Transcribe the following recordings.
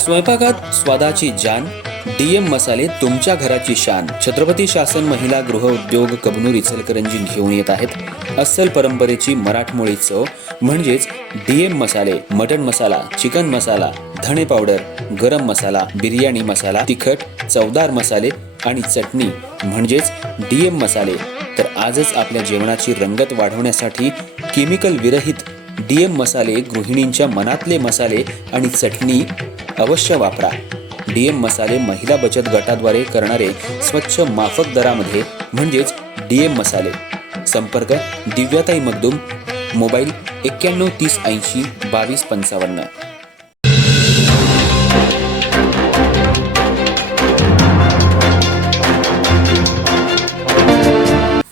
स्वयंपाकात स्वादाची जान, डीएम मसाले तुमच्या घराची शान. छत्रपती शासन महिला गृह उद्योग कबनूर इचलकरंजी घेऊन येत आहेत अस्सल परंपरेची मराठमोळी चव म्हणजेच डीएम मसाले. मटन मसाला, चिकन मसाला, धणे पावडर, गरम मसाला, बिर्याणी मसाला, तिखट चवदार मसाले आणि चटणी म्हणजेच डीएम मसाले. तर आजच आपल्या जेवणाची रंगत वाढवण्यासाठी केमिकल विरहित डीएम मसाले, गृहिणींच्या मनातले मसाले आणि चटणी अवश्य वापरा. डीएम मसाले महिला बचत गटाद्वारे करणारे स्वच्छ माफक दरामध्ये म्हणजेच डीएम मसाले. संपर्क दिव्याताई मगदूम, मोबाईल 91 30 80 22 55.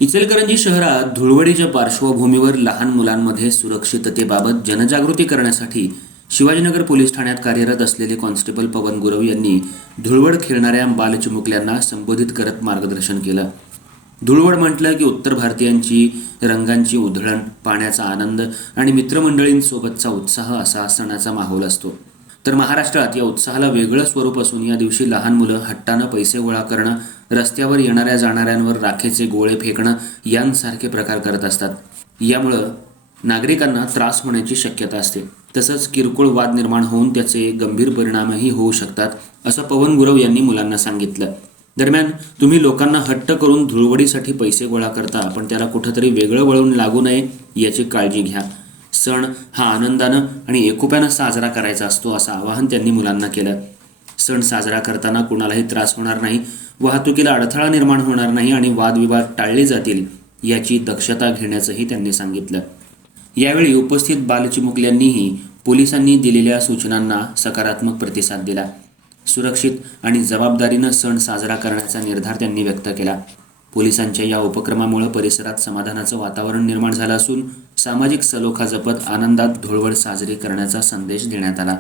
इचलकरंजी शहरात धुळवडीच्या पार्श्वभूमीवर लहान मुलांमध्ये सुरक्षिततेबाबत जनजागृती करण्यासाठी शिवाजीनगर पोलीस ठाण्यात कार्यरत असलेले कॉन्स्टेबल पवन गुरव यांनी धुळवड खेळणाऱ्या बालचिमुकल्यांना संबोधित करत मार्गदर्शन केलं. धुळवड म्हटलं की उत्तर भारतीयांची रंगांची उधळण, पाण्याचा आनंद आणि मित्रमंडळींसोबतचा उत्साह असा सणाचा माहोल असतो. तर महाराष्ट्रात या उत्साहाला वेगळं स्वरूप असून या दिवशी लहान मुलं हट्टानं पैसे गोळा करणं, रस्त्यावर येणाऱ्या जाणाऱ्यांवर राखेचे गोळे फेकणं यांसारखे प्रकार करत असतात. यामुळं नागरिकांना त्रास होण्याची शक्यता असते. तसंच किरकोळ वाद निर्माण होऊन त्याचे गंभीर परिणामही होऊ शकतात, असं पवन गुरव यांनी मुलांना सांगितलं. दरम्यान तुम्ही लोकांना हट्ट करून धुळवडीसाठी पैसे गोळा करता, पण त्याला कुठंतरी वेगळं वळून लागू नये याची काळजी घ्या. सण हा आनंदानं आणि एकोप्यानं साजरा करायचा असतो, असं आवाहन त्यांनी मुलांना केलं. सण साजरा करताना कुणालाही त्रास होणार नाही, वाहतुकीला अडथळा निर्माण होणार नाही आणि वादविवाद टाळले जातील याची दक्षता घेण्याचंही त्यांनी सांगितलं. यावेळी उपस्थित बालचिमुकल्यांनीही पोलिसांनी दिलेल्या सूचनांना सकारात्मक प्रतिसाद दिला. सुरक्षित आणि जबाबदारीनं सण साजरा करण्याचा निर्धार त्यांनी व्यक्त केला. पोलिसांच्या या उपक्रमामुळे परिसरात समाधानाचं वातावरण निर्माण झालं असून सामाजिक सलोखा जपत आनंदात धुळवड साजरी करण्याचा संदेश देण्यात आला.